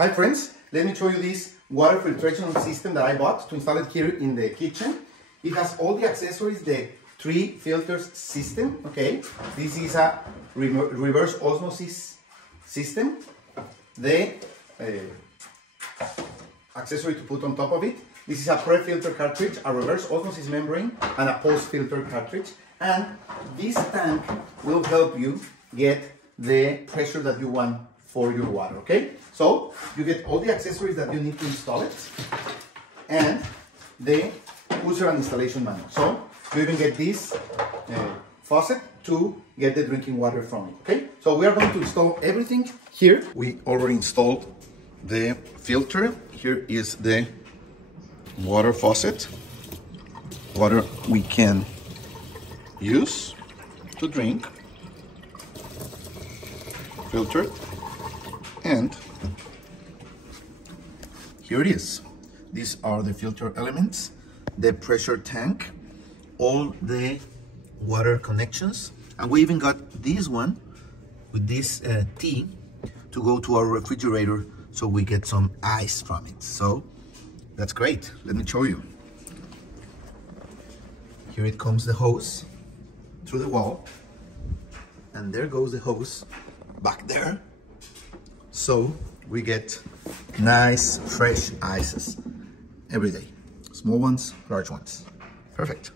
Hi friends, let me show you this water filtration system that I bought to install it here in the kitchen. It has all the accessories, the 3 filters system, okay? This is a reverse osmosis system. The accessory to put on top of it. This is a pre-filter cartridge, a reverse osmosis membrane, and a post-filter cartridge. And this tank will help you get the pressure that you want for your water, okay? So you get all the accessories that you need to install it and the user and installation manual. So you even get this faucet to get the drinking water from it, okay? So we are going to install everything here. We already installed the filter. Here is the water faucet, water we can use to drink, filtered, and here it is. These are the filter elements, the pressure tank, all the water connections, and we even got this one with this T to go to our refrigerator so we get some ice from it. So that's great. Let me show you. Here it comes, the hose through the wall, and there goes the hose back there. So we get nice fresh ices every day, small ones, large ones. Perfect.